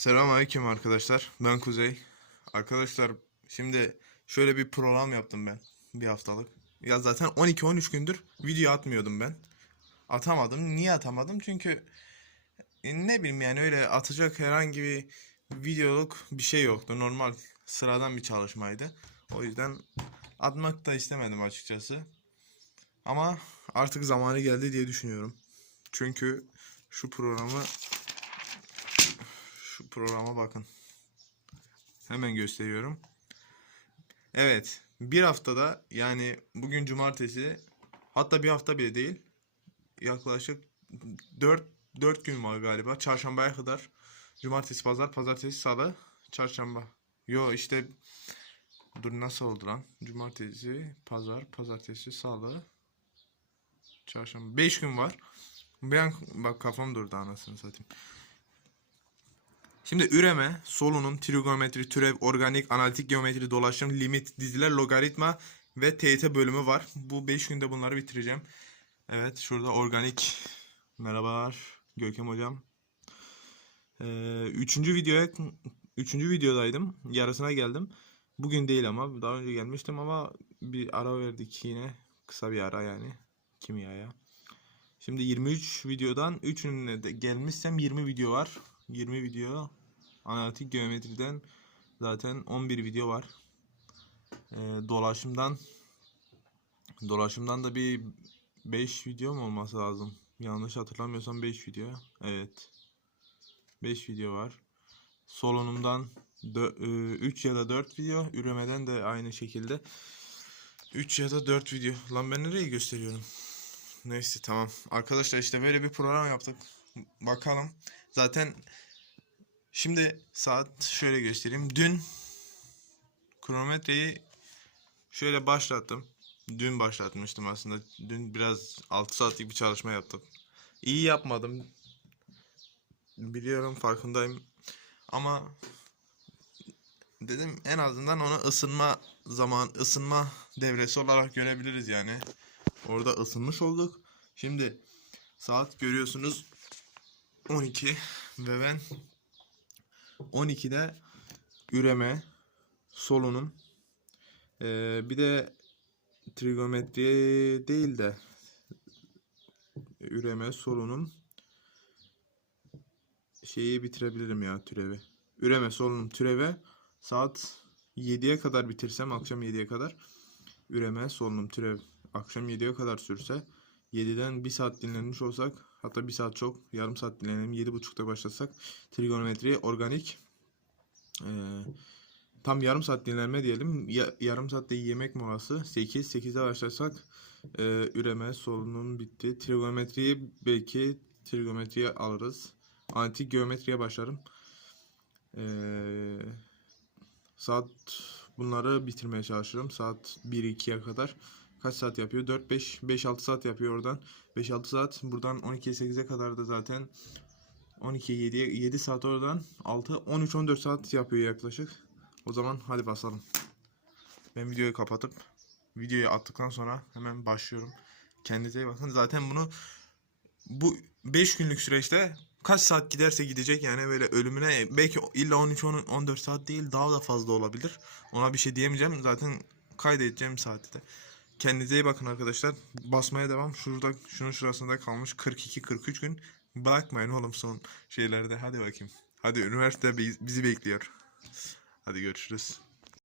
Selamünaleyküm arkadaşlar. Ben Kuzey. Arkadaşlar şimdi şöyle bir program yaptım ben. Bir haftalık. Ya zaten 12-13 gündür video atmıyordum ben. Atamadım. Niye atamadım? Çünkü e, ne bileyim yani öyle atacak herhangi bir videoluk bir şey yoktu. Normal sıradan bir çalışmaydı. O yüzden atmak da istemedim açıkçası. Ama artık zamanı geldi diye düşünüyorum. Çünkü şu programı programa bakın. Hemen gösteriyorum. Evet. Bir haftada yani bugün cumartesi hatta bir hafta bile değil. Yaklaşık 4 4 gün var galiba. Çarşambaya kadar. Cumartesi, pazar, pazartesi, salı, çarşamba. Yo işte dur nasıl oldu lan? Cumartesi, pazar, pazartesi, salı, çarşamba. 5 gün var. Ben bak kafam durdu anasını satayım. Şimdi üreme, solunum, trigonometri, türev, organik, analitik geometri, dolaşım, limit, diziler, logaritma ve TYT bölümü var. Bu 5 günde bunları bitireceğim. Evet şurada organik. Merhabalar Görkem hocam. Ee, üçüncü videoya üçüncü videodaydım. Yarısına geldim. Bugün değil ama daha önce gelmiştim ama bir ara verdik yine. Kısa bir ara yani kimyaya. Şimdi 23 videodan 3'üne de gelmişsem 20 video var. 20 video analitik geometriden zaten 11 video var. Ee, dolaşımdan dolaşımdan da bir 5 video mu olması lazım? Yanlış hatırlamıyorsam 5 video. Evet. 5 video var. Solunumdan 3 ya da 4 video. Üremeden de aynı şekilde. 3 ya da 4 video. Lan ben nereye gösteriyorum? Neyse tamam. Arkadaşlar işte böyle bir program yaptık. Bakalım. Zaten şimdi saat şöyle göstereyim. Dün kronometreyi şöyle başlattım. Dün başlatmıştım aslında. Dün biraz 6 saatlik bir çalışma yaptım. İyi yapmadım. Biliyorum farkındayım. Ama dedim en azından onu ısınma zaman ısınma devresi olarak görebiliriz yani. Orada ısınmış olduk. Şimdi saat görüyorsunuz 12 ve ben 12'de üreme, solunum, ee, bir de trigonometri değil de üreme, solunum şeyi bitirebilirim ya türevi. Üreme, solunum, türeve saat 7'ye kadar bitirsem akşam 7'ye kadar üreme, solunum, türev akşam 7'ye kadar sürse 7'den 1 saat dinlenmiş olsak hatta 1 saat çok yarım saat dinlenelim 7.30'da başlasak trigonometri organik ee, tam yarım saat dinlenme diyelim. Ya, yarım saatte yemek molası 8 8'de başlasak e, üreme solunum bitti. Trigonometriyi belki trigonometriye alırız. Antik geometriye başlarım. Ee, saat bunları bitirmeye çalışırım. Saat 1-2'ye kadar kaç saat yapıyor? 4 5 5 6 saat yapıyor oradan. 5 6 saat buradan 12'ye 8'e kadar da zaten 12 7'ye 7 saat oradan 6 13 14 saat yapıyor yaklaşık. O zaman hadi basalım. Ben videoyu kapatıp videoyu attıktan sonra hemen başlıyorum. Kendinize iyi bakın. Zaten bunu bu 5 günlük süreçte kaç saat giderse gidecek yani böyle ölümüne belki illa 13 14 saat değil daha da fazla olabilir. Ona bir şey diyemeyeceğim. Zaten kaydedeceğim saati de. Kendinize iyi bakın arkadaşlar. Basmaya devam. Şurada şunun şurasında kalmış 42-43 gün. Bırakmayın oğlum son şeylerde. Hadi bakayım. Hadi üniversite bizi bekliyor. Hadi görüşürüz.